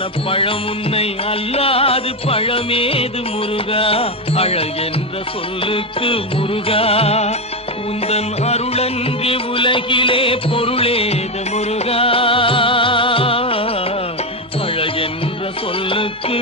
பழம் உன்னை அல்லாது பழமேது முருகா அழல் என்ற சொல்லுக்கு முருகா உந்தன் அருளன்றி உலகிலே பொருளேது முருகா அழகென்ற சொல்லுக்கு